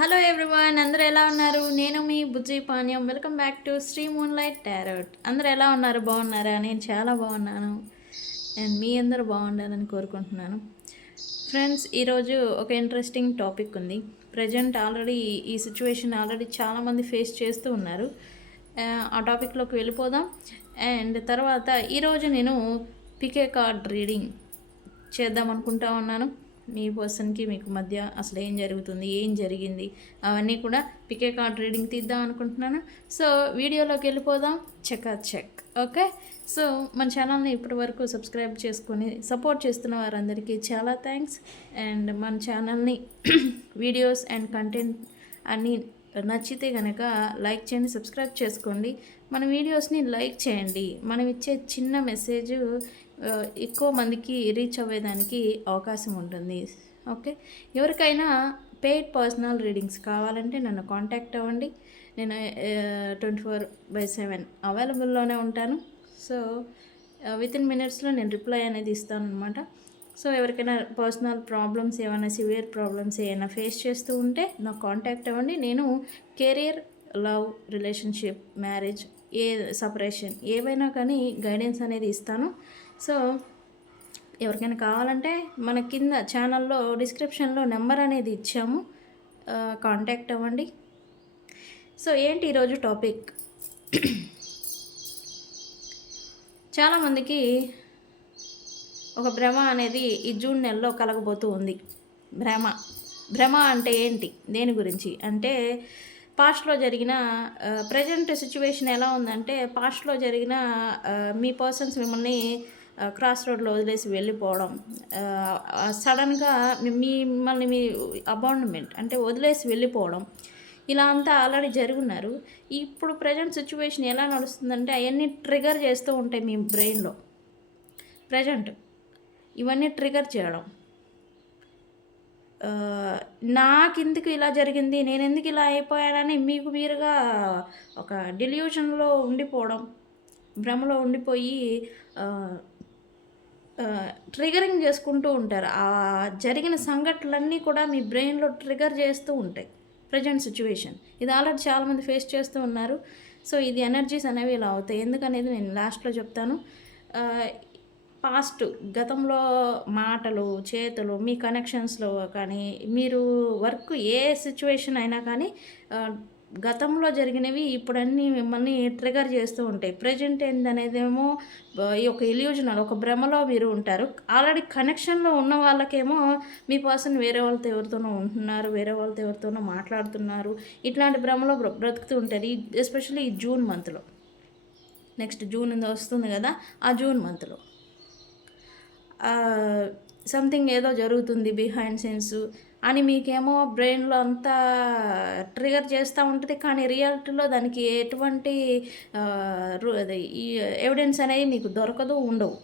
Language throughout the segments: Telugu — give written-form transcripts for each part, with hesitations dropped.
హలో ఎవ్రీవన్, అందరూ ఎలా ఉన్నారు? నేను మీ బుజ్జి పానీయం. Welcome back to Shri moonlight tarot. అందరూ ఎలా ఉన్నారు? బాగున్నారా? నేను చాలా బాగున్నాను అండ్ మీ అందరూ బాగుండాలని కోరుకుంటున్నాను. ఫ్రెండ్స్, ఈరోజు ఒక ఇంట్రెస్టింగ్ టాపిక్ ఉంది. ప్రజెంట్ ఆల్రెడీ ఈ సిచ్యువేషన్ ఆల్రెడీ చాలామంది ఫేస్ చేస్తూ ఉన్నారు. ఆ టాపిక్లోకి వెళ్ళిపోదాం. అండ్ తర్వాత ఈరోజు నేను పికే కార్డ్ రీడింగ్ చేద్దాం అనుకుంటా ఉన్నాను. మీ పర్సన్కి మీకు మధ్య అసలు ఏం జరుగుతుంది, ఏం జరిగింది, అవన్నీ కూడా పికే కార్డ్ రీడింగ్ తీద్దాం అనుకుంటున్నాను. సో వీడియోలోకి వెళ్ళిపోదాం. చెక్. ఓకే. సో మన ఛానల్ని ఇప్పటి వరకు సబ్స్క్రైబ్ చేసుకొని సపోర్ట్ చేస్తున్న వారందరికీ చాలా థ్యాంక్స్. అండ్ మన ఛానల్ని వీడియోస్ అండ్ కంటెంట్ అన్నీ నచ్చితే కనుక లైక్ చేయండి, సబ్స్క్రైబ్ చేసుకోండి. మన వీడియోస్ని లైక్ చేయండి. మనం ఇచ్చే చిన్న మెసేజ్ ఎక్కువ మందికి రీచ్ అవ్వేదానికి అవకాశం ఉంటుంది. ఓకే. ఎవరికైనా పెయిడ్ పర్సనల్ రీడింగ్స్ కావాలంటే నన్ను కాంటాక్ట్ అవ్వండి. నేను 24/7 అవైలబుల్లోనే ఉంటాను. సో వితిన్ మినిట్స్లో నేను రిప్లై అనేది ఇస్తాను అనమాట. సో ఎవరికైనా పర్సనల్ ప్రాబ్లమ్స్, ఏమైనా సివియర్ ప్రాబ్లమ్స్ ఏమైనా ఫేస్ చేస్తూ ఉంటే నాకు కాంటాక్ట్ అవ్వండి. నేను career, love, relationship, marriage, separation ఏవైనా కానీ గైడెన్స్ అనేది ఇస్తాను. సో ఎవరికైనా కావాలంటే మన కింద ఛానల్లో డిస్క్రిప్షన్లో నెంబర్ అనేది ఇచ్చాము, కాంటాక్ట్ అవ్వండి. సో ఏంటి ఈరోజు టాపిక్? చాలామందికి ఒక భ్రమ అనేది ఈ జూన్ నెలలో కలగబోతూ ఉంది. భ్రమ అంటే ఏంటి, దేని గురించి అంటే పాస్ట్లో జరిగిన ప్రజెంట్ సిచ్యువేషన్ ఎలా ఉందంటే, పాస్ట్లో జరిగిన మీ పర్సన్స్ మిమ్మల్ని క్రాస్ రోడ్లో వదిలేసి వెళ్ళిపోవడం, సడన్గా మిమ్మల్ని మీ అబాండ్మెంట్ అంటే వదిలేసి వెళ్ళిపోవడం, ఇలా అంతా ఆల్రెడీ జరుగున్నారు. ఇప్పుడు ప్రజెంట్ సిచ్యువేషన్ ఎలా నడుస్తుందంటే అవన్నీ ట్రిగర్ చేస్తూ ఉంటాయి మీ బ్రెయిన్లో. ప్రజెంట్ ఇవన్నీ ట్రిగర్ చేయడం, నాకెందుకు ఇలా జరిగింది, నేను ఎందుకు ఇలా అయిపోయానని మీకు మీరుగా ఒక డెల్యూషన్లో ఉండిపోవడం, భ్రమలో ఉండిపోయి ట్రిగరింగ్ చేసుకుంటూ ఉంటారు. ఆ జరిగిన సంఘటనలన్నీ కూడా మీ బ్రెయిన్లో ట్రిగర్ చేస్తూ ఉంటాయి ప్రజెంట్ సిచ్యువేషన్. ఇది ఆల్రెడీ చాలామంది ఫేస్ చేస్తూ ఉన్నారు. సో ఇది ఎనర్జీస్ అనేవి ఇలా అవుతాయి. ఎందుకనేది నేను లాస్ట్లో చెప్తాను. పాస్ట్, గతంలో మాటలు, చేతులు, మీ కనెక్షన్స్లో కానీ, మీరు వర్క్ ఏ సిచ్యువేషన్ అయినా కానీ గతంలో జరిగినవి ఇప్పుడన్నీ మిమ్మల్ని ట్రిగర్ చేస్తూ ఉంటాయి. ప్రజెంట్ ఏందనేదేమో ఈ ఒక ఇల్యూజనల్, ఒక భ్రమలో మీరు ఉంటారు. ఆల్రెడీ కనెక్షన్లో ఉన్న వాళ్ళకేమో మీ పర్సన్ వేరే వాళ్ళతో ఎవరితోనో ఉంటున్నారు, వేరే వాళ్ళతో ఎవరితోనో మాట్లాడుతున్నారు, ఇట్లాంటి భ్రమలో బ్రతుకుతూ ఉంటారు. ఎస్పెషల్లీ ఈ జూన్ మంత్లో, నెక్స్ట్ జూన్ వస్తుంది కదా, ఆ జూన్ మంత్లో సంథింగ్ ఏదో జరుగుతుంది బిహైండ్ సెన్స్ అని మీకేమో బ్రెయిన్లో అంతా ట్రిగర్ చేస్తూ ఉంటుంది. కానీ రియాలిటీలో దానికి ఎటువంటి ఎవిడెన్స్ అనేది మీకు దొరకదు, ఉండవు.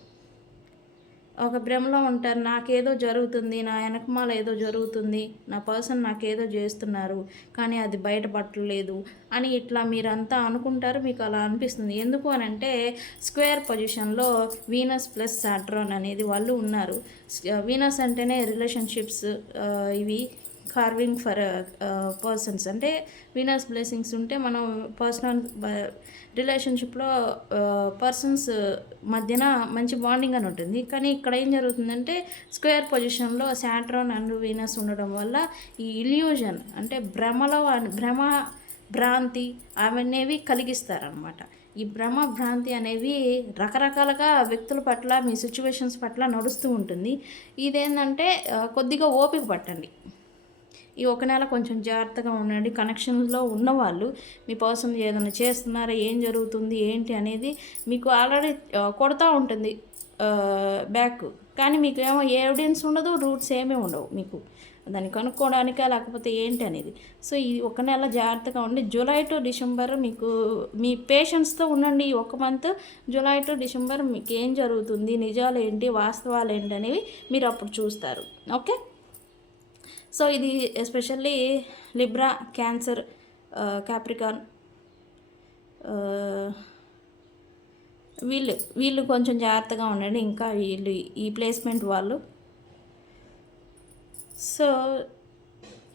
ఒక భ్రమలో ఉంటారు. నాకేదో జరుగుతుంది, నా వెనకమాల ఏదో జరుగుతుంది, నా పర్సన్ నాకేదో చేస్తున్నారు కానీ అది బయటపడలేదు అని ఇట్లా మీరంతా అనుకుంటారు. మీకు అలా అనిపిస్తుంది. ఎందుకు అని అంటే స్క్వేర్ పొజిషన్లో వీనస్ ప్లస్ సాట్రాన్ అనేది వాళ్ళు ఉన్నారు. వీనస్ అంటేనే రిలేషన్షిప్స్, ఇవి కార్వింగ్ ఫర్ పర్సన్స్, అంటే వీనస్ బ్లెస్సింగ్స్ ఉంటే మనం పర్సనల్ రిలేషన్షిప్లో పర్సన్స్ మధ్యన మంచి బాండింగ్ అని ఉంటుంది. కానీ ఇక్కడ ఏం జరుగుతుందంటే స్క్వేర్ పొజిషన్లో సాట్రాన్ అండ్ వీనస్ ఉండడం వల్ల ఈ ఇల్యూజన్ అంటే భ్రాంతి అవనేవి కలిగిస్తారనమాట. ఈ భ్రాంతి అనేవి రకరకాలుగా వ్యక్తుల పట్ల, మీ సిచ్యువేషన్స్ పట్ల నడుస్తూ ఉంటుంది. ఇదేంటంటే కొద్దిగా ఓపిక పట్టండి. ఈ ఒక నెల కొంచెం జాగ్రత్తగా ఉండండి. కనెక్షన్లో ఉన్నవాళ్ళు మీ పర్సన్ ఏదైనా చేస్తున్నారా, ఏం జరుగుతుంది ఏంటి అనేది మీకు ఆల్రెడీ కొడతా ఉంటుంది బ్యాక్. కానీ మీకు ఏమో ఎవిడెన్స్ ఉండదు, రూట్స్ ఏమీ ఉండవు మీకు దాన్ని కనుక్కోవడానికా లేకపోతే ఏంటి అనేది. సో ఈ ఒక నెల జాగ్రత్తగా ఉండి జూలై టు డిసెంబర్ మీకు మీ పేషెన్స్తో ఉండండి. ఈ ఒక మంత్ జూలై టు డిసెంబర్ మీకు ఏం జరుగుతుంది, నిజాలు ఏంటి, వాస్తవాలు ఏంటి అనేవి మీరు అప్పుడు చూస్తారు. ఓకే. సో ఇది ఎస్పెషల్లీ లిబ్రా, క్యాన్సర్, క్యాప్రికాన్, వీళ్ళు కొంచెం జాగ్రత్తగా ఉండండి. ఇంకా వీళ్ళు ఈ ప్లేస్మెంట్ వాళ్ళు. సో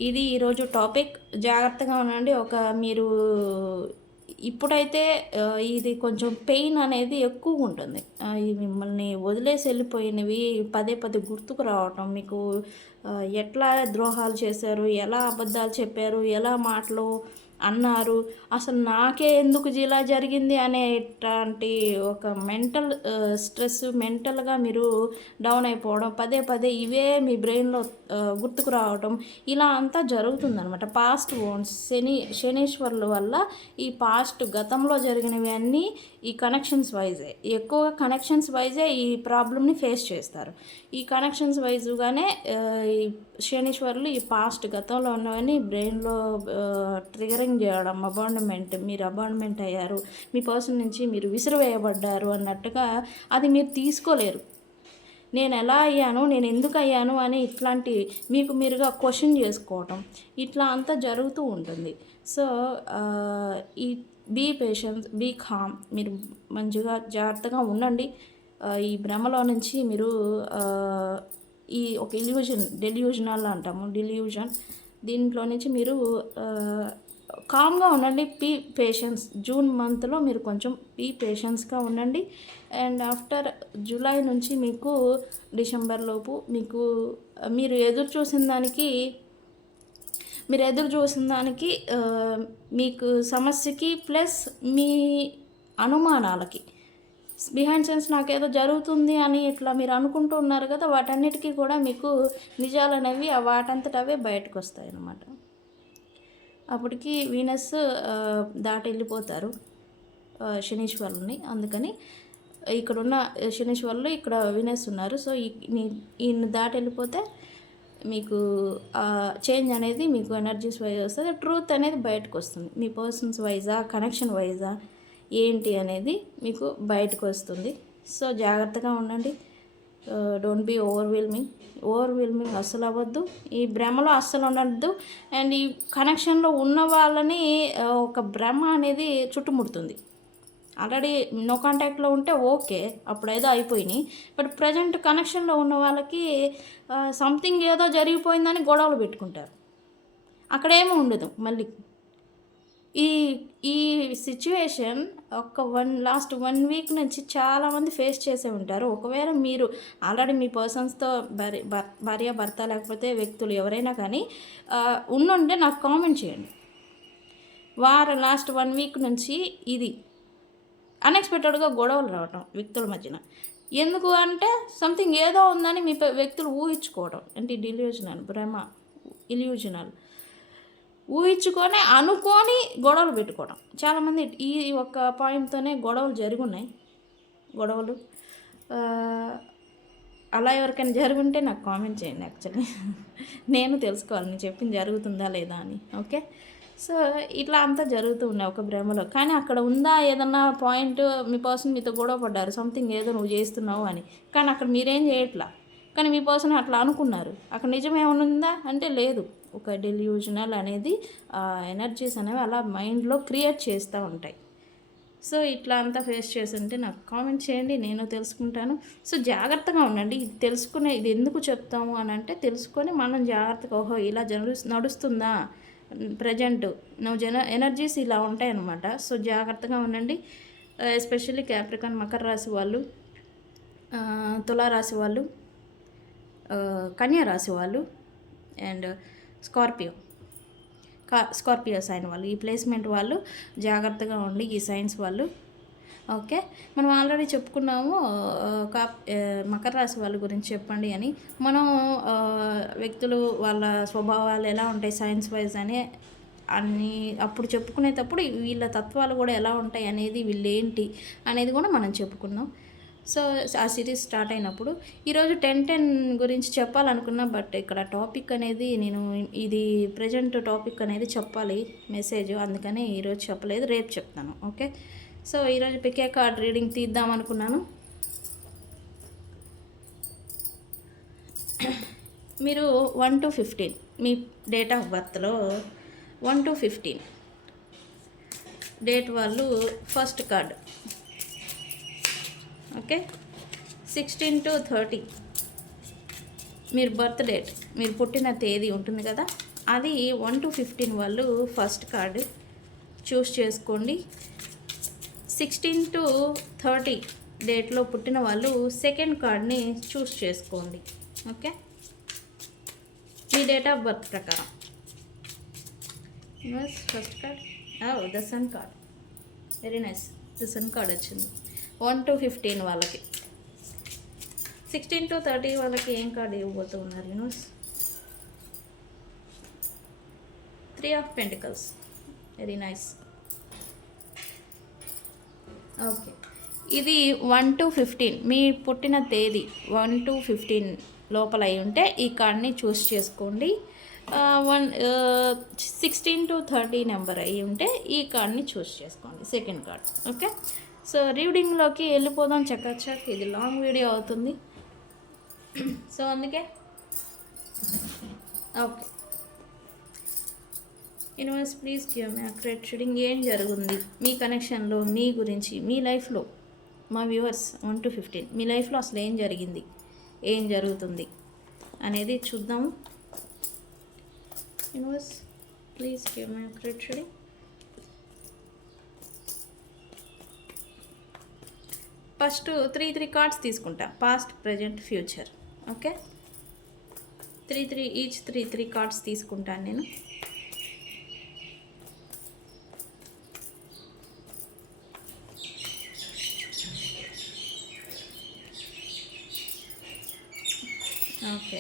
ఇది ఈరోజు టాపిక్. జాగ్రత్తగా ఉండండి. మీరు ఇప్పుడైతే ఇది కొంచెం పెయిన్ అనేది ఎక్కువగా ఉంటుంది. ఈ మిమ్మల్ని వదిలేసి వెళ్ళిపోయినవి పదే పదే గుర్తుకు రావటం, మీకు ఎట్లా ద్రోహాలు చేశారు, ఎలా అబద్ధాలు చెప్పారు, ఎలా మాటలు అన్నారు, అసలు నాకే ఎందుకు ఇలా జరిగింది అనేటువంటి ఒక మెంటల్ స్ట్రెస్, మెంటల్గా మీరు డౌన్ అయిపోవడం, పదే పదే ఇవే మీ బ్రెయిన్లో గుర్తుకు రావడం, ఇలా అంతా జరుగుతుందనమాట. పాస్ట్ ఓన్స్ శనీశ్వరుల వల్ల ఈ పాస్ట్ గతంలో జరిగినవి అన్నీ ఈ కనెక్షన్స్ వైజే, ఎక్కువగా కనెక్షన్స్ వైజే ఈ ప్రాబ్లమ్ని ఫేస్ చేస్తారు. ఈ కనెక్షన్స్ వైజ్గానే ఈ శనీశ్వరులు ఈ పాస్ట్ గతంలో ఉన్నవన్నీ బ్రెయిన్లో ట్రిగరింగ్ చేయడం, మీరు అబాండ్మెంట్ అయ్యారు, మీ పర్సన్ నుంచి మీరు విసిరివేయబడ్డారు అన్నట్టుగా అది మీరు తీసుకోలేరు. నేను ఎలా అయ్యాను, నేను ఎందుకు అయ్యాను అని ఇట్లాంటి మీకు మీరుగా క్వశ్చన్ చేసుకోవటం, ఇట్లా అంతా జరుగుతూ ఉంటుంది. సో ఈ బీ పేషెన్స్, బీ కామ్, మీరు మంచిగా జాగ్రత్తగా ఉండండి. ఈ భ్రమలో నుంచి మీరు ఈ ఒక డెల్యూజనల్ అంటాము, దీంట్లో నుంచి మీరు కామ్గా ఉండండి. పేషెన్స్. జూన్ మంత్లో మీరు కొంచెం పేషెన్స్గా ఉండండి. అండ్ ఆఫ్టర్ జూలై నుంచి మీకు డిసెంబర్ లోపు మీరు ఎదురు చూసిన దానికి మీకు సమస్యకి ప్లస్ మీ అనుమానాలకి బిహైండ్ సెన్స్ నాకేదో జరుగుతుంది అని ఇట్లా మీరు అనుకుంటూ ఉన్నారు కదా, వాటన్నిటికీ కూడా మీకు నిజాలు అనేవి వాటంతటవే బయటకు వస్తాయి అన్నమాట. అప్పటికి వీనస్ దాటి వెళ్ళిపోతారు శనీశ్వరుని. అందుకని ఇక్కడున్న శనీశ్వరులు, ఇక్కడ వీనస్ ఉన్నారు. సో ఈయన దాటి వెళ్ళిపోతే మీకు చేంజ్ అనేది మీకు ఎనర్జీస్ వైజ్ వస్తుంది, ట్రూత్ అనేది బయటకు వస్తుంది. మీ పర్సన్స్ వైజా, కనెక్షన్ వైజా ఏంటి అనేది మీకు బయటకు వస్తుంది. సో జాగ్రత్తగా ఉండండి. డోంట్ బీ ఓవర్వెల్మింగ్ అస్సలు అవ్వద్దు. ఈ భ్రమలో అస్సలు ఉండద్దు. అండ్ ఈ కనెక్షన్లో ఉన్న వాళ్ళని ఒక భ్రమ అనేది చుట్టుముడుతుంది. ఆల్రెడీ నో కాంటాక్ట్లో ఉంటే ఓకే, అప్పుడు ఏదో అయిపోయినాయి. బట్ ప్రజెంట్ కనెక్షన్లో ఉన్న వాళ్ళకి సంథింగ్ ఏదో జరిగిపోయిందని గొడవలు పెట్టుకుంటారు. అక్కడేమీ ఉండదు. మళ్ళీ ఈ సిచ్యువేషన్ లాస్ట్ 1 వీక్ నుంచి చాలామంది ఫేస్ చేసే ఉంటారు. ఒకవేళ మీరు ఆల్రెడీ మీ పర్సన్స్తో భార్య భర్త లేకపోతే వ్యక్తులు ఎవరైనా కానీ ఉండుంటే నాకు కామెంట్ చేయండి. లాస్ట్ 1 వీక్ నుంచి ఇది అన్ఎక్స్పెక్టెడ్గా గొడవలు రావటం వ్యక్తుల మధ్యన. ఎందుకు అంటే సంథింగ్ ఏదో ఉందని మీ వ్యక్తులు ఊహించుకోవడం, అంటే ఇల్యూజనల్ ఊహించుకొని అనుకొని గొడవలు పెట్టుకోవడం. చాలామంది ఈ ఒక్క పాయింట్తోనే గొడవలు జరుగున్నాయి. అలా ఎవరికైనా జరుగుంటే నాకు కామెంట్ చేయండి. యాక్చువల్లీ నేను తెలుసుకోవాలి నేను చెప్పింది జరుగుతుందా లేదా అని. ఓకే, సో ఇట్లా అంతా జరుగుతూ ఉన్నాయి ఒక భ్రమలో. కానీ అక్కడ ఉందా ఏదన్నా పాయింట్, మీ పర్సన్ మీతో గొడవ పడ్డారు, సంథింగ్ ఏదో నువ్వు చేస్తున్నావు అని, కానీ అక్కడ మీరేం చేయట్లా, కానీ మీ పర్సన్ అట్లా అనుకున్నారు. అక్కడ నిజం ఏమైనా ఉందా అంటే లేదు. ఒక డెల్యూజనల్ అనేది ఎనర్జీస్ అనేవి అలా మైండ్లో క్రియేట్ చేస్తూ ఉంటాయి. సో ఇట్లా అంతా ఫేస్ చేస్తుంటే నాకు కామెంట్ చేయండి, నేను తెలుసుకుంటాను. సో జాగ్రత్తగా ఉండండి. ఇది ఎందుకు చెప్తాము అని అంటే తెలుసుకొని మనం జాగ్రత్తగా ఓహో ఇలా నడుస్తుందా ప్రజెంట్ ఎనర్జీస్ ఇలా ఉంటాయి అన్నమాట. సో జాగ్రత్తగా ఉండండి. ఎస్పెషల్లీ క్యాప్రికాన్, మకర రాశి వాళ్ళు, తులారాశి వాళ్ళు, కన్యా రాశి వాళ్ళు అండ్ స్కార్పియో సైన్ వాళ్ళు, ఈ ప్లేస్మెంట్ వాళ్ళు జాగ్రత్తగా ఉండి, ఈ సైన్స్ వాళ్ళు. ఓకే, మనం ఆల్రెడీ చెప్పుకున్నాము మకర రాశి వాళ్ళ గురించి చెప్పండి అని. మనం వ్యక్తులు వాళ్ళ స్వభావాలు ఎలా ఉంటాయి సైన్స్ వైజ్ అని అప్పుడు చెప్పుకునేటప్పుడు వీళ్ళ తత్వాలు కూడా ఎలా ఉంటాయి అనేది, వీళ్ళు ఏంటి అనేది కూడా మనం చెప్పుకున్నాం. సో ఆ సిరీస్ స్టార్ట్ అయినప్పుడు ఈరోజు 10-10 గురించి చెప్పాలనుకున్నా, బట్ ఇక్కడ టాపిక్ అనేది ఇది ప్రజెంట్ టాపిక్ అనేది చెప్పాలి మెసేజ్, అందుకని ఈరోజు చెప్పలేదు, రేపు చెప్తాను. ఓకే, సో ఈరోజు పికే కార్డ్ రీడింగ్ తీద్దాం అనుకున్నాను. మీరు 1 to 15 మీ డేట్ ఆఫ్ బర్త్లో 1 to 15 డేట్ వాళ్ళు ఫస్ట్ కార్డ్. ఓకే, 16 to 30 మీరు బర్త్ డేట్, మీరు పుట్టిన తేదీ ఉంటుంది కదా, అది 1 to 15 వాళ్ళు ఫస్ట్ కార్డు చూస్ చేసుకోండి. 16 to 30 డేట్లో పుట్టిన వాళ్ళు సెకండ్ కార్డ్ని చూస్ చేసుకోండి. ఓకే, మీ డేట్ ఆఫ్ బర్త్ ప్రకారం. First card the sun card, very nice. The sun card వచ్చింది 1 to 15 వాళ్ళకి. 16 to 30 వాళ్ళకి ఏం కార్డ్ ఇవ్వబోతూ ఉన్నారు universe? 3 of Pentacles, very nice. Okay, ఇది 1 to 15 మీ పుట్టిన తేదీ 1 to 15 లోపల అయి ఉంటే ఈ కార్డ్ని చూస్ చేసుకోండి. 16 to 30 నెంబర్ అయి ఉంటే ఈ కార్డ్ని చూస్ చేసుకోండి, సెకండ్ కార్డ్. ఓకే, సో రీడింగ్లోకి వెళ్ళిపోదాం చక్కచక్. ఇది లాంగ్ వీడియో అవుతుంది, సో అందుకే okay. Universe please give me accurate reading. ఏం జరుగుతుంది మీ కనెక్షన్లో, మీ గురించి, మీ లైఫ్లో? మా వ్యూవర్స్ 1 to 15 మీ లైఫ్లో అసలు ఏం జరిగింది, ఏం జరుగుతుంది అనేది చూద్దాము. Universe please give me accurate reading. First 3 cards తీసుకుంటా, past, present, future. Okay, 3 each 3 cards తీసుకుంటాను నేను. Okay,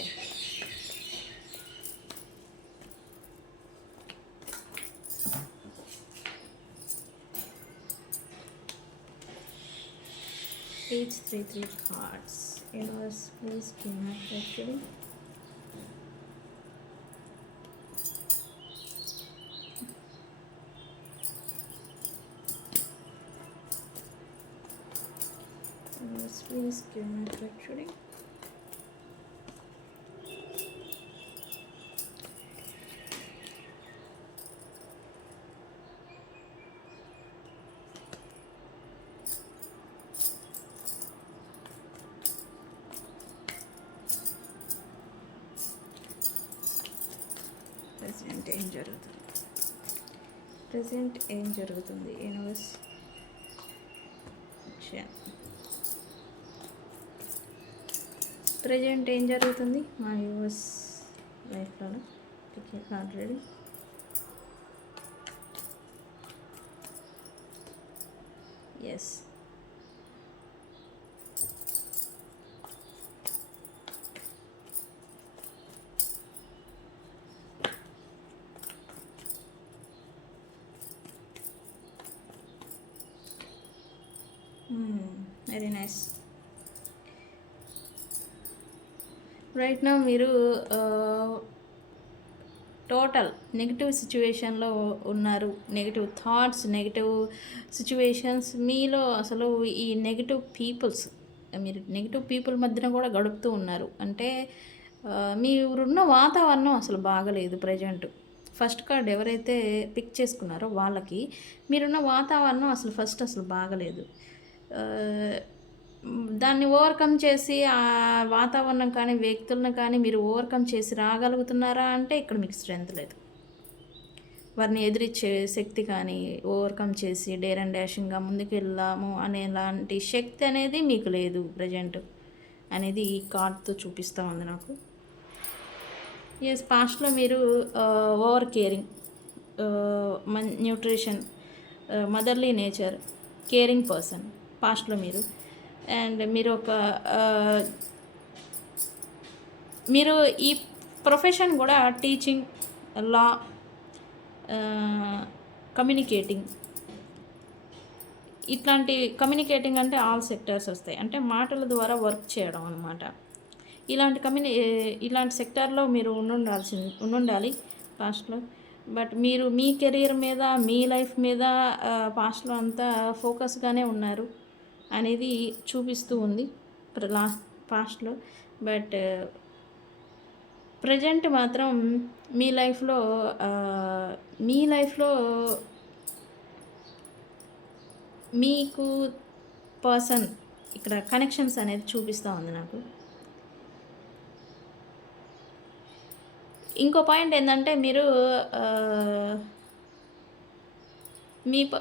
each 3 cards. Universe, please give me actually. Universe, please give me actually. Present ఏం జరుగుతుంది యూనివర్స్? ప్రజెంట్ ఏం జరుగుతుంది మా యూనివర్స్ లైఫ్లో? Already yes, very nice. Right now మీరు టోటల్ నెగిటివ్ సిచ్యువేషన్లో ఉన్నారు. నెగిటివ్ థాట్స్, నెగిటివ్ సిచ్యువేషన్స్ మీలో. అసలు ఈ నెగిటివ్ పీపుల్స్, మీరు నెగిటివ్ పీపుల్ మధ్యన కూడా గడుపుతూ ఉన్నారు. అంటే మీరున్న వాతావరణం అసలు బాగలేదు ప్రజెంట్. ఫస్ట్ కార్డ్ ఎవరైతే పిక్ చేసుకున్నారో వాళ్ళకి మీరున్న వాతావరణం అసలు బాగలేదు. దాన్ని ఓవర్కమ్ చేసి ఆ వాతావరణం కానీ, వ్యక్తులను కానీ మీరు ఓవర్కమ్ చేసి రాగలుగుతున్నారా అంటే ఇక్కడ మీకు స్ట్రెంత్ లేదు. వారిని ఎదిరించే శక్తి కానీ, ఓవర్కమ్ చేసి డేర్ అండ్ డాషింగ్గా ముందుకు వెళ్దాము అనేలాంటి శక్తి అనేది మీకు లేదు ప్రజెంట్ అనేది ఈ కార్డ్తో చూపిస్తూ ఉంది నాకు. ఎస్, పాస్ట్లో మీరు over caring, nutrition, motherly nature, caring person పాస్ట్లో మీరు. అండ్ మీరు ఈ ప్రొఫెషన్ కూడా టీచింగ్, లా, కమ్యూనికేటింగ్, ఇట్లాంటి కమ్యూనికేటింగ్ అంటే ఆల్ సెక్టర్స్ వస్తాయి. అంటే మాటల ద్వారా వర్క్ చేయడం అనమాట. ఇలాంటి సెక్టార్లో మీరు ఉండాలి పాస్ట్లో. బట్ మీరు మీ కెరీర్ మీద, మీ లైఫ్ మీద పాస్ట్లో అంతా ఫోకస్గానే ఉన్నారు అనేది చూపిస్తూ ఉంది పాస్ట్లో. బట్ ప్రజెంట్ మాత్రం మీ లైఫ్లో మీకు పర్సన్ ఇక్కడ కనెక్షన్స్ అనేది చూపిస్తూ ఉంది నాకు. ఇంకో పాయింట్ ఏంటంటే మీరు ఆహ్, మీ ప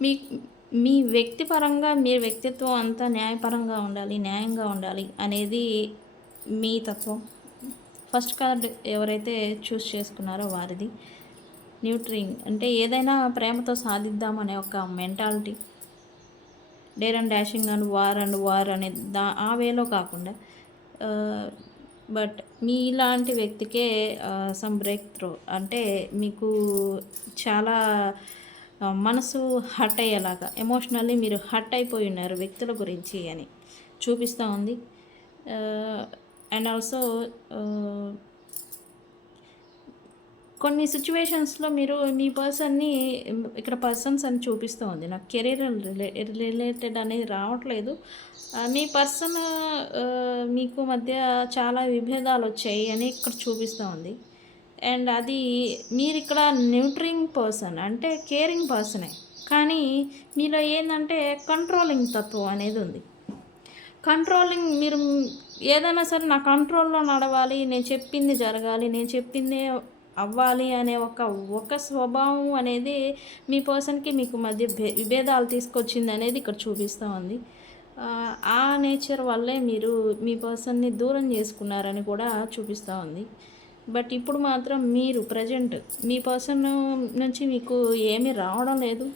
మీ మీ వ్యక్తిపరంగా మీ వ్యక్తిత్వం అంతా న్యాయపరంగా ఉండాలి, న్యాయంగా ఉండాలి అనేది మీ తత్వం. ఫస్ట్ కార్డ్ ఎవరైతే చూస్ చేసుకున్నారో వారిది. న్యూట్రింగ్ అంటే ఏదైనా ప్రేమతో సాధిద్దామనే ఒక mentality. Dare and dashing and war అనే ఆ వేలో కాకుండా ఆహ్, బట్ మీలాంటి వ్యక్తికే సమ్ బ్రేక్ త్రూ అంటే మీకు చాలా మనసు హర్ట్ అయ్యేలాగా ఎమోషనల్లీ మీరు హర్ట్ అయిపోయి ఉన్నారు వ్యక్తుల గురించి అని చూపిస్తూ ఉంది. అండ్ ఆల్సో కొన్ని సిచ్యువేషన్స్‌లో మీరు మీ పర్సన్‌ని ఇక్కడ పర్సన్స్ అని చూపిస్తూ ఉంది. నాకు కెరీర్ రిలేటెడ్ అనేది రావట్లేదు. మీ పర్సన్ మీకు మధ్య చాలా విభేదాలొచ్చాయి అని ఇక్కడ చూపిస్తూ ఉంది. అండ్ అది మీరిక్కడ న్యూట్రింగ్ పర్సన్ అంటే కేరింగ్ పర్సనే. కానీ మీలో ఏందంటే కంట్రోలింగ్ తత్వం అనేది ఉంది. కంట్రోలింగ్ మీరు ఏదైనా సరే నా కంట్రోల్‌లో నడవాలి, నేను చెప్పింది జరగాలి, నేను చెప్పిందే అవ్వాలి అనే ఒక స్వభావం అనేది మీ పర్సన్‌కి మీకు మధ్య విభేదాలు తీసుకొచ్చిందనేది ఇక్కడ చూపిస్తూ ఉంది. ఆ నేచర్ వల్లే మీరు మీ పర్సన్‌ని దూరం చేసుకున్నారని కూడా చూపిస్తూ ఉంది. బట్ ఇప్పుడు మాత్రం మీరు ప్రెజెంట్ మీ పర్సన్ నుంచి మీకు ఏమీ రావడం లేదు.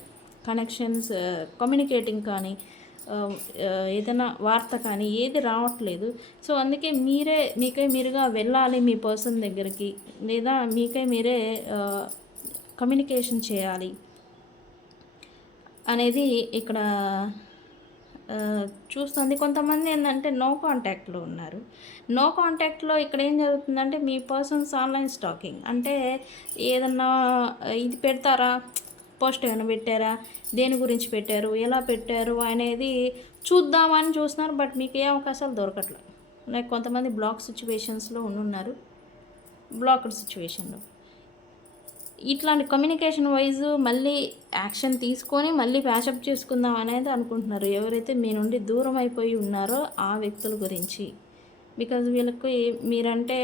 కనెక్షన్స్, కమ్యూనికేటింగ్ కానీ ఏదైనా వార్త కానీ ఏది రావట్లేదు. సో అందుకే మీకై మీరుగా వెళ్ళాలి మీ పర్సన్ దగ్గరికి, లేదా మీకై మీరే కమ్యూనికేషన్ చేయాలి అనేది ఇక్కడ చూస్తుంది. కొంతమంది ఏందంటే నో కాంటాక్ట్‌లో ఉన్నారు. నో కాంటాక్ట్‌లో ఇక్కడ ఏం జరుగుతుందంటే మీ పర్సన్స్ ఆన్‌లైన్ స్టాకింగ్. అంటే ఏదన్నా ఇది పెడతారా? పోస్ట్ ఏమైనా పెట్టారా? దేని గురించి పెట్టారు? ఎలా పెట్టారు? అనేది చూద్దామని చూస్తున్నారు. బట్ మీకు ఏ అవకాశాలు దొరకట్లేదు. లైక్ కొంతమంది బ్లాక్ సిచ్యువేషన్స్‌లో ఉండున్నారు. బ్లాక్డ్ సిచ్యువేషన్‌లో. ఇట్లాంటి కమ్యూనికేషన్ వైజ్ మళ్ళీ యాక్షన్ తీసుకొని మళ్ళీ ప్యాచప్ చేసుకుందాం అనేది అనుకుంటున్నారు. ఎవరైతే మీ నుండి దూరం అయిపోయి ఉన్నారో ఆ వ్యక్తుల గురించి. బికాజ్ వీళ్ళకి మీరంటే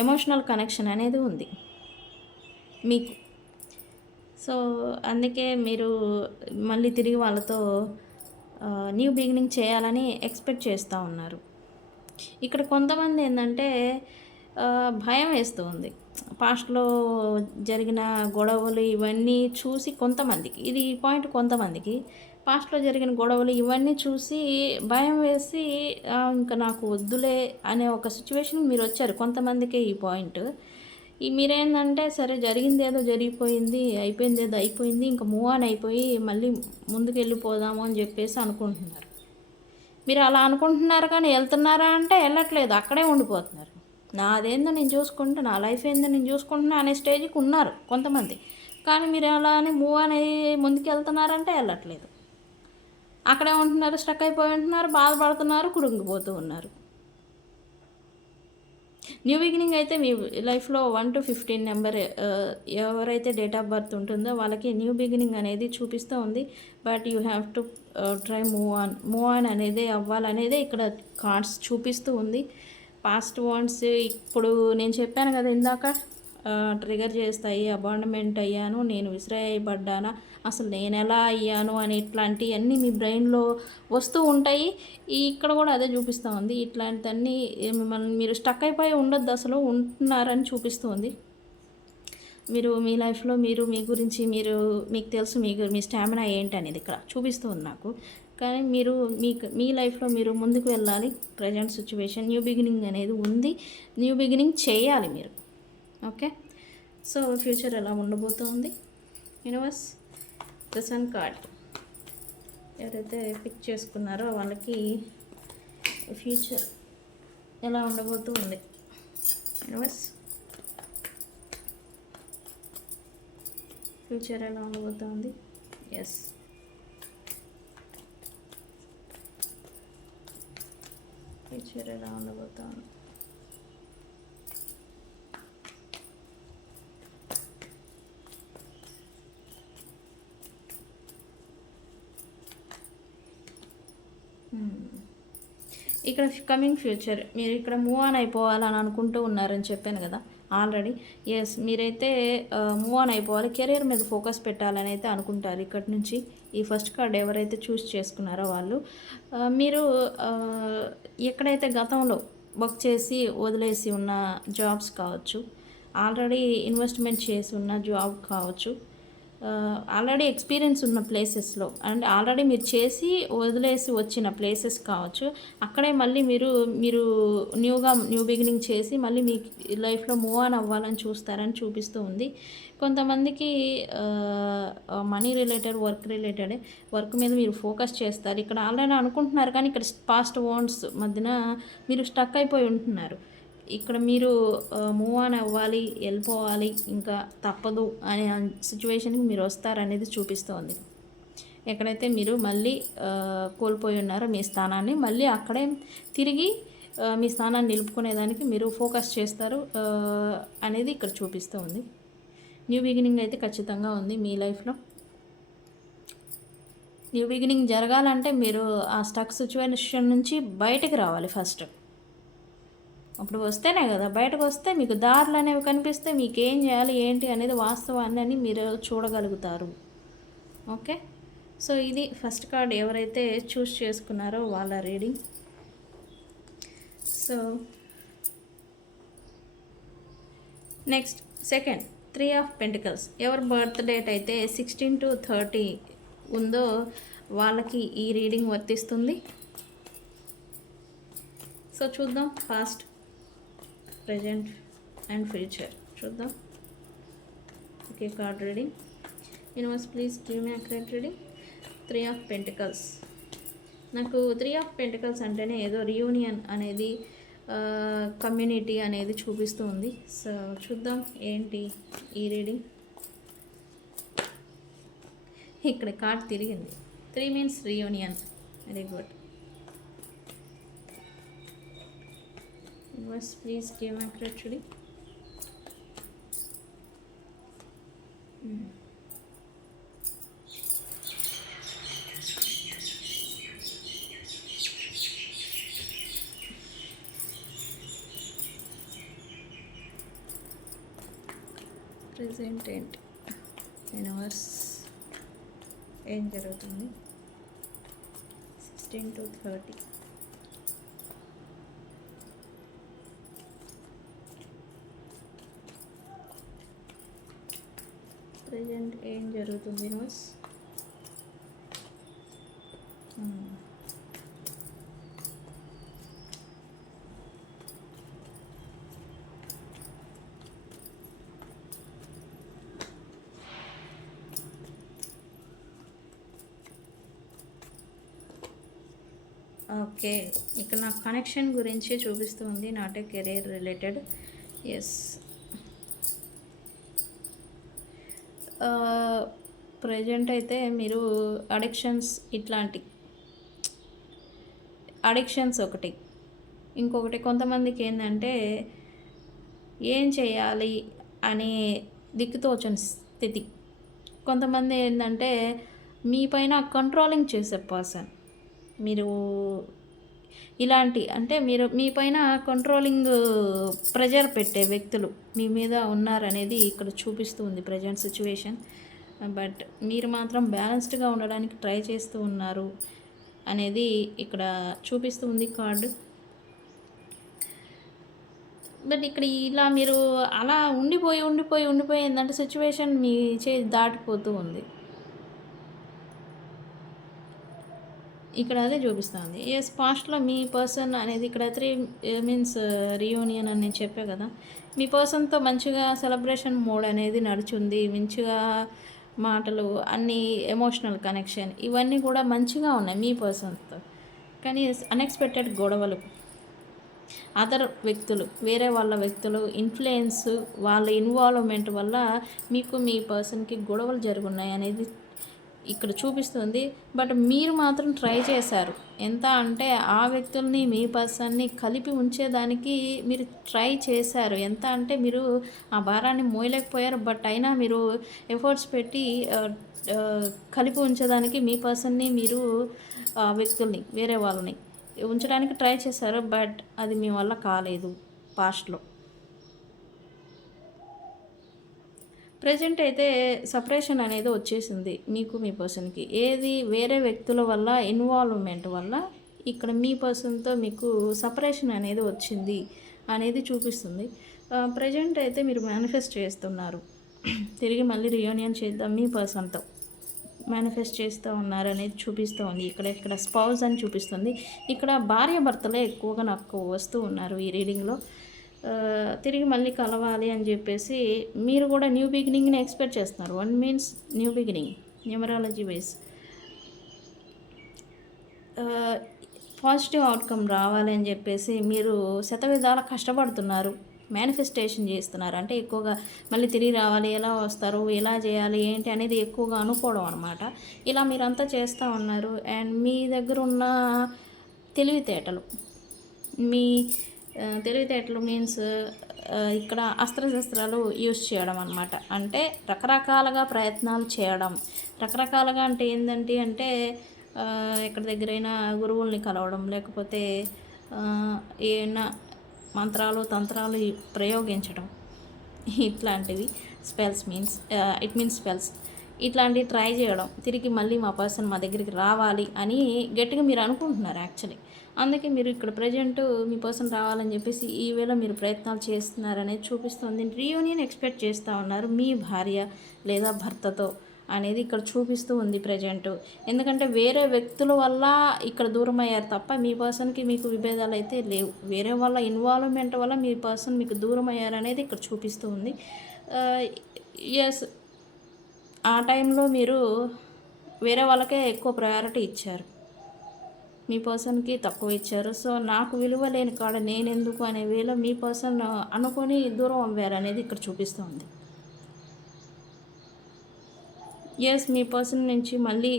ఎమోషనల్ కనెక్షన్ అనేది ఉంది మీకు. సో అందుకే మీరు మళ్ళీ తిరిగి వాళ్ళతో న్యూ బిగినింగ్ చేయాలని ఎక్స్పెక్ట్ చేస్తూ ఉన్నారు. ఇక్కడ కొంతమంది ఏంటంటే భయం వేస్తూ ఉంది. పాస్ట్‌లో జరిగిన గొడవలు ఇవన్నీ చూసి కొంతమందికి, ఇది పాయింట్ కొంతమందికి పాస్ట్‌లో జరిగిన గొడవలు ఇవన్నీ చూసి భయం వేసి ఇంక నాకు వద్దులే అనే ఒక సిచ్యువేషన్‌కి మీరొచ్చారు. కొంతమందికే ఈ పాయింట్. మీరేందంటే సరే జరిగిందేదో జరిగిపోయింది, అయిపోయిందేదో అయిపోయింది, ఇంక మూవ్ ఆన్ అయిపోయి మళ్ళీ ముందుకెళ్ళిపోదాము అని చెప్పేసి అనుకుంటున్నారు. మీరు అలా అనుకుంటున్నారు కానీ వెళ్తున్నారా అంటే వెళ్ళట్లేదు, అక్కడే ఉండిపోతున్నారు. నాదేందో నేను చూసుకుంటా, నా లైఫ్ ఏందో నేను చూసుకుంటున్నా అనే స్టేజ్కి ఉన్నారు కొంతమంది. కానీ మీరు ఎలా అని మూవ్ అని ముందుకు వెళ్తున్నారంటే వెళ్ళట్లేదు, అక్కడే ఉంటున్నారు, స్ట్రక్ అయిపోయి ఉంటున్నారు, బాధపడుతున్నారు, కుడుంగిపోతూ ఉన్నారు. న్యూ బిగినింగ్ అయితే మీ లైఫ్లో 1 to 15 నెంబర్ ఎవరైతే డేట్ ఆఫ్ బర్త్ ఉంటుందో వాళ్ళకి న్యూ బిగినింగ్ అనేది చూపిస్తూ ఉంది. But you have to try move on అనేది అవ్వాలనేదే ఇక్కడ కార్డ్స్ చూపిస్తూ ఉంది. పాస్ట్ వాంట్స్ ఇప్పుడు నేను చెప్పాను కదా ఇందాక, ట్రిగర్ చేస్తాయి. అబాండమెంట్ అయ్యాను, నేను విసిరేయబడ్డానా, అసలు నేను ఎలా అయ్యాను అని ఇట్లాంటివన్నీ మీ బ్రెయిన్లో వస్తూ ఉంటాయి. ఇక్కడ కూడా అదే చూపిస్తూ ఉంది. ఇట్లాంటివన్నీ మిమ్మల్ని మీరు స్టక్ అయిపోయి ఉండొద్దు, అసలు ఉంటున్నారని చూపిస్తుంది. మీరు మీ లైఫ్లో మీరు మీ గురించి మీకు తెలుసు, మీ స్టామినా ఏంటి అనేది ఇక్కడ చూపిస్తుంది నాకు. కానీ మీరు మీ లైఫ్లో మీరు ముందుకు వెళ్ళాలి. ప్రజెంట్ సిచ్యువేషన్ న్యూ బిగినింగ్ అనేది ఉంది, న్యూ బిగినింగ్ చేయాలి మీరు. ఓకే, సో ఫ్యూచర్ ఎలా ఉండబోతుంది? యూనివర్స్, ద సన్ కార్డ్ ఎవరైతే పిక్ చేసుకున్నారో వాళ్ళకి ఫ్యూచర్ ఎలా ఉండబోతుంది? యూనివర్స్, ఫ్యూచర్ ఎలా ఉండబోతుంది? ఎస్, ఫ్యూచర్ ఎలా ఉండబోతుంది? ఇక్కడ కమింగ్ ఫ్యూచర్ మీరు ఇక్కడ మూవ్ ఆన్ అయిపోవాలని అనుకుంటూ ఉన్నారని చెప్పాను కదా ఆల్రెడీ. ఎస్, మీరైతే మూవ్ ఆన్ అయిపోవాలి, కెరీర్ మీద ఫోకస్ పెట్టాలని అయితే అనుకుంటారు ఇక్కడి నుంచి. ఈ ఫస్ట్ కార్డ్ ఎవరైతే చూస్ చేసుకున్నారో వాళ్ళు మీరు ఎక్కడైతే గతంలో వర్క్ చేసి వదిలేసి ఉన్న జాబ్స్ కావచ్చు, ఆల్రెడీ ఇన్వెస్ట్మెంట్ చేసి ఉన్న జాబ్ కావచ్చు, ఆల్రెడీ ఎక్స్పీరియన్స్ ఉన్న ప్లేసెస్లో అండ్ ఆల్రెడీ మీరు చేసి వదిలేసి వచ్చిన ప్లేసెస్ కావచ్చు, అక్కడే మళ్ళీ మీరు న్యూ బిగినింగ్ చేసి మళ్ళీ మీ లైఫ్లో మూవ్ ఆన్ అవ్వాలని చూస్తారని చూపిస్తూ ఉంది. కొంతమందికి మనీ రిలేటెడ్, వర్క్ మీద మీరు ఫోకస్ చేస్తారు. ఇక్కడ ఆల్రెడీ అనుకుంటున్నారు కానీ ఇక్కడ పాస్ట్ ఓన్స్ మధ్యన మీరు స్టక్ అయిపోయి ఉంటున్నారు. ఇక్కడ మీరు మూవ్ ఆన్ అవ్వాలి, వెళ్ళిపోవాలి, ఇంకా తప్పదు అనే సిచ్యువేషన్కి మీరు వస్తారనేది చూపిస్తోంది. ఎక్కడైతే మీరు మళ్ళీ కోల్పోయి ఉన్నారో మీ స్థానాన్ని, మళ్ళీ అక్కడే తిరిగి మీ స్థానాన్ని నిలుపుకునేదానికి మీరు ఫోకస్ చేస్తారు అనేది ఇక్కడ చూపిస్తూ ఉంది. న్యూ బిగినింగ్ అయితే ఖచ్చితంగా ఉంది మీ లైఫ్లో. న్యూ బిగినింగ్ జరగాలంటే మీరు ఆ స్టక్ సిచ్యువేషన్ నుంచి బయటకు రావాలి ఫస్ట్. అప్పుడు వస్తేనే కదా, బయటకు వస్తే మీకు దారులు అనేవి కనిపిస్తే మీకు ఏం చేయాలి ఏంటి అనేది వాస్తవాన్ని మీరు చూడగలుగుతారు. ఓకే, సో ఇది ఫస్ట్ కార్డ్ ఎవరైతే చూస్ చేసుకున్నారో వాళ్ళ reading. So next second 3 of pentacles. ఎవరి బర్త్ డేట్ అయితే 16 to 30 ఉందో వాళ్ళకి ఈ రీడింగ్ వర్తిస్తుంది. సో చూద్దాం పాస్ట్, ప్రజెంట్ అండ్ ఫ్యూచర్ చూద్దాం. Okay, card reading. Universe please give me accurate reading. 3 of pentacles. నాకు 3 ఆఫ్ పెంటికల్స్ అంటేనే ఏదో రియూనియన్ అనేది, కమ్యూనిటీ అనేది చూపిస్తూ ఉంది. సో చూద్దాం ఏంటి ఈ రీడింగ్. ఇక్కడ కార్డ్ తిరిగింది. 3 means reunion. Very good. Universe, please give me accurate reading. Present and universe ఏం జరుగుతుంది 16 to 30. ప్రజెంట్ ఏం జరుగుతుంది యూనివర్స్. ఓకే, ఇక్కడ నా కనెక్షన్ గురించి చూపిస్తుంది, not a career related. Yes, present అయితే మీరు అడిక్షన్స్ ఒకటి, ఇంకొకటి కొంతమందికి ఏంటంటే ఏం చేయాలి అనే దిక్కుతోచని స్థితి. కొంతమంది ఏంటంటే మీ పైన కంట్రోలింగ్ చేసే పర్సన్, మీరు ఇలాంటి అంటే మీరు మీ పైన కంట్రోలింగ్ ప్రెజర్ పెట్టే వ్యక్తులు మీ మీద ఉన్నారనేది ఇక్కడ చూపిస్తూ ఉంది ప్రజెంట్ సిచ్యువేషన్. బట్ మీరు మాత్రం బ్యాలెన్స్డ్గా ఉండడానికి ట్రై చేస్తూ ఉన్నారు అనేది ఇక్కడ చూపిస్తూ ఉంది కార్డు. బట్ ఇక్కడ ఇలా మీరు అలా ఉండిపోయి ఏంటంటే సిచ్యువేషన్ మీ చేసి దాటిపోతూ ఉంది. ఇక్కడ అదే చూపిస్తుంది. ఎస్, పాస్ట్లో మీ పర్సన్ అనేది ఇక్కడ 3 మీన్స్ రియూనియన్ అని నేను చెప్పే కదా, మీ పర్సన్తో మంచిగా సెలబ్రేషన్ మోడ్ అనేది నడుచుంది. మంచిగా మాటలు, అన్నీ ఎమోషనల్ కనెక్షన్ ఇవన్నీ కూడా మంచిగా ఉన్నాయి మీ పర్సన్తో. కానీ అన్ఎక్స్పెక్టెడ్ గొడవలు, అదర్ వ్యక్తులు, వేరే వాళ్ళ వ్యక్తులు ఇన్ఫ్లుయెన్స్, వాళ్ళ ఇన్వాల్వ్మెంట్ వల్ల మీకు మీ పర్సన్కి గొడవలు జరుగున్నాయి అనేది ఇక్కడ చూపిస్తుంది. బట్ మీరు మాత్రం ట్రై చేశారు. ఎంత అంటే ఆ వ్యక్తుల్ని మీ పర్సన్ని కలిపి ఉంచేదానికి మీరు ట్రై చేశారు. ఎంత అంటే మీరు ఆ భారాన్ని మోయలేకపోయారు. బట్ అయినా మీరు ఎఫర్ట్స్ పెట్టి కలిపి ఉంచేదానికి మీ పర్సన్ని, మీరు వ్యక్తుల్ని, వేరే వాళ్ళని ఉంచడానికి ట్రై చేశారు, బట్ అది మీ వల్ల కాలేదు పాస్ట్లో. ప్రజెంట్ అయితే సపరేషన్ అనేది వచ్చేసింది మీకు మీ పర్సన్కి. ఏది వేరే వ్యక్తుల వల్ల ఇన్వాల్వ్మెంట్ వల్ల ఇక్కడ మీ పర్సన్తో మీకు సపరేషన్ అనేది వచ్చింది అనేది చూపిస్తుంది. ప్రజెంట్ అయితే మీరు మేనిఫెస్ట్ చేస్తున్నారు, తిరిగి మళ్ళీ రియూనియన్ చేద్దాం మీ పర్సన్తో మేనిఫెస్ట్ చేస్తూ ఉన్నారు అనేది చూపిస్తూ ఉంది. ఇక్కడ స్పౌస్ అని చూపిస్తుంది. ఇక్కడ భార్య భర్తలే ఎక్కువగా నాకు వస్తూ ఉన్నారు ఈ రీడింగ్లో. తిరిగి మళ్ళీ కలవాలి అని చెప్పేసి మీరు కూడా న్యూ బిగినింగ్ని ఎక్స్పెక్ట్ చేస్తున్నారు. 1 means new beginning, numerology wise positive outcome రావాలి అని చెప్పేసి మీరు శతవిధాల కష్టపడుతున్నారు, మేనిఫెస్టేషన్ చేస్తున్నారు. అంటే ఎక్కువగా మళ్ళీ తిరిగి రావాలి, ఎలా వస్తారు, ఎలా చేయాలి, ఏంటి అనేది ఎక్కువగా అనుకోవడం అనమాట. ఇలా మీరంతా చేస్తూ ఉన్నారు. అండ్ మీ దగ్గర ఉన్న తెలివితేటలు, మీ తెలివితేటలు మీన్స్ ఇక్కడ అస్త్రశస్త్రాలు యూజ్ చేయడం అనమాట. అంటే రకరకాలుగా ప్రయత్నాలు చేయడం. రకరకాలుగా అంటే ఏంటంటే ఎక్కడ దగ్గరైనా గురువుల్ని కలవడం, లేకపోతే ఏమైనా మంత్రాలు తంత్రాలు ప్రయోగించడం, ఇట్లాంటివి spells means it means spells ఇట్లాంటివి ట్రై చేయడం. తిరిగి మళ్ళీ మా పర్సన్ మా దగ్గరికి రావాలి అని గట్టిగా మీరు అనుకుంటున్నారు యాక్చువల్లీ. అందుకే మీరు ఇక్కడ ప్రజెంట్ మీ పర్సన్ రావాలని చెప్పేసి ఈ వేళ మీరు ప్రయత్నాలు చేస్తున్నారనేది చూపిస్తుంది. రీయూనియన్ ఎక్స్పెక్ట్ చేస్తూ ఉన్నారు మీ భార్య లేదా భర్తతో అనేది ఇక్కడ చూపిస్తూ ఉంది ప్రజెంట్. ఎందుకంటే వేరే వ్యక్తుల వల్ల ఇక్కడ దూరం అయ్యారు తప్ప మీ పర్సన్కి మీకు విభేదాలు అయితే లేవు. వేరే వాళ్ళ ఇన్వాల్వ్మెంట్ వల్ల మీ పర్సన్ మీకు దూరం అయ్యారనేది ఇక్కడ చూపిస్తూ ఉంది. ఎస్, ఆ టైంలో మీరు వేరే వాళ్ళకే ఎక్కువ ప్రయారిటీ ఇచ్చారు, మీ పర్సన్కి తక్కువ ఇచ్చారు. సో నాకు విలువ లేని కాడ నేనెందుకు అనే వేళ మీ పర్సన్ అనుకొని దూరం అవ్వారు అనేది ఇక్కడ చూపిస్తుంది. ఎస్, మీ పర్సన్ నుంచి మళ్ళీ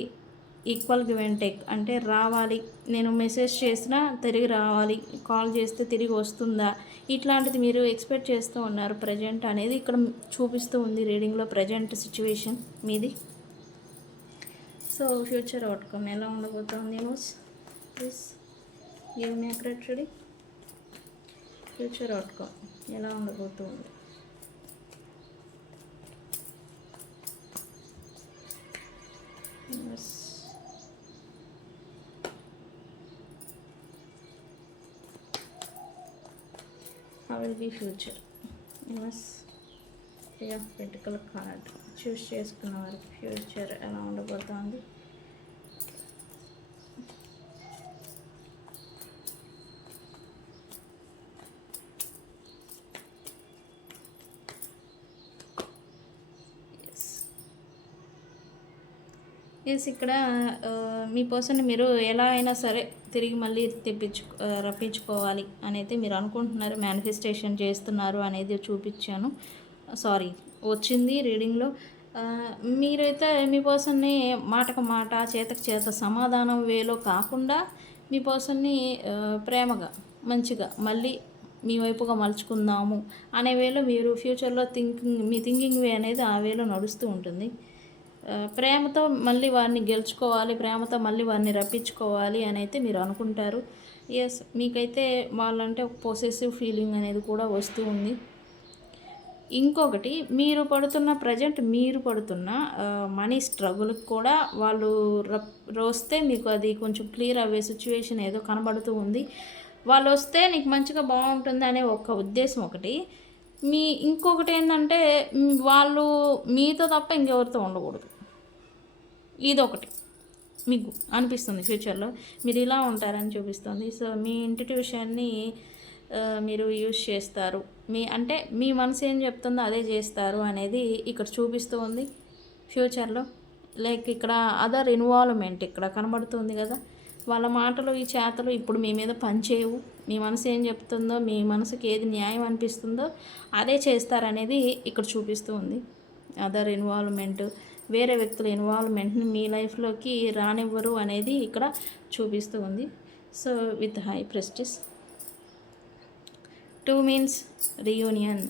ఈక్వల్ గివ్ అండ్ టేక్, అంటే రావాలి, నేను మెసేజ్ చేసినా తిరిగి రావాలి, కాల్ చేస్తే తిరిగి వస్తుందా, ఇట్లాంటిది మీరు ఎక్స్పెక్ట్ చేస్తూ ఉన్నారు ప్రజెంట్ అనేది ఇక్కడ చూపిస్తూ ఉంది రీడింగ్లో ప్రజెంట్ సిచ్యువేషన్ మీది. సో ఫ్యూచర్ అవుట్కమ్ ఎలా ఉండబోతుంది news, please give me accurate reading. Future outcome ఎలా ఉండబోతుంది? Yes. How will be future? Yes. Three of Pentacles card. చూస్ చేసుకున్న వారికి ఫ్యూచర్ ఎలా ఉండబోతోంది? ఎస్, ఇక్కడ మీ పర్సన్ని మీరు ఎలా అయినా సరే తిరిగి మళ్ళీ రప్పించుకోవాలి అనేది మీరు అనుకుంటున్నారు, మేనిఫెస్టేషన్ చేస్తున్నారు అనేది చూపించాను. వచ్చింది రీడింగ్లో. మీరైతే మీ పర్సన్ని మాటకు మాట చేతకు చేత సమాధానం వేలో కాకుండా మీ పర్సన్ని ప్రేమగా మంచిగా మళ్ళీ మీ వైపుగా మలుచుకుందాము అనే వేలో మీరు ఫ్యూచర్లో మీ థింకింగ్ వే అనేది ఆ వేలో నడుస్తూ ఉంటుంది. ప్రేమతో మళ్ళీ వారిని గెలుచుకోవాలి, ప్రేమతో మళ్ళీ వారిని రప్పించుకోవాలి అని అయితే మీరు అనుకుంటారు. ఎస్, మీకైతే వాళ్ళంటే ఒక పొసెసివ్ ఫీలింగ్ అనేది కూడా వస్తూ ఉంది. ఇంకొకటి, మీరు పడుతున్న మనీ స్ట్రగుల్కి కూడా వాళ్ళు వస్తే మీకు అది కొంచెం క్లియర్ అయ్యే సిచ్యువేషన్ ఏదో కనబడుతూ ఉంది. వాళ్ళు వస్తే నీకు మంచిగా బాగుంటుంది అనే ఒక ఉద్దేశం ఒకటి. ఇంకొకటి ఏంటంటే వాళ్ళు మీతో తప్ప ఇంకెవరితో ఉండకూడదు, ఇదొకటి మీకు అనిపిస్తుంది. ఫ్యూచర్లో మీరు ఇలా ఉంటారని చూపిస్తుంది. సో మీ ఇంట్యూషన్ని మీరు యూజ్ చేస్తారు, మీ మనసు ఏం చెప్తుందో అదే చేస్తారు అనేది ఇక్కడ చూపిస్తూ ఉంది ఫ్యూచర్లో. లైక్ ఇక్కడ అదర్ ఇన్వాల్వ్మెంట్ ఇక్కడ కనబడుతుంది కదా, వాళ్ళ మాటలు ఈ చేతలు ఇప్పుడు మీ మీద పనిచేయవు. మీ మనసు ఏం చెప్తుందో, మీ మనసుకి ఏది న్యాయం అనిపిస్తుందో అదే చేస్తారనేది ఇక్కడ చూపిస్తూ ఉంది. అదర్ ఇన్వాల్వ్మెంట్, వేరే వ్యక్తుల ఇన్వాల్వ్మెంట్ని మీ లైఫ్లోకి రానివ్వరు అనేది ఇక్కడ చూపిస్తూ ఉంది. So with high prestige 2 means reunion.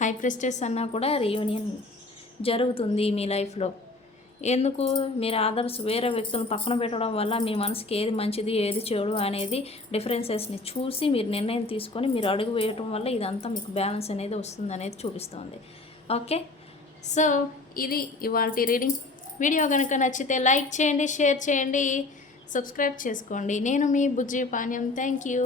High prestige అన్నా కూడా రీయూనియన్ జరుగుతుంది మీ లైఫ్లో. ఎందుకు మీరు ఆదర్స్ వేరే వ్యక్తులను పక్కన పెట్టడం వల్ల మీ మనసుకి ఏది మంచిది ఏది చెడు అనేది డిఫరెన్సెస్ని చూసి మీరు నిర్ణయం తీసుకొని మీరు అడుగు వేయటం వల్ల ఇదంతా మీకు బ్యాలెన్స్ అనేది వస్తుంది అనేది చూపిస్తుంది. ఓకే, సో ఇది ఇవాళ రీడింగ్. వీడియో కనుక నచ్చితే లైక్ చేయండి, షేర్ చేయండి, సబ్స్క్రైబ్ చేసుకోండి. నేను మీ బుజ్జి పానీయం. Thank you.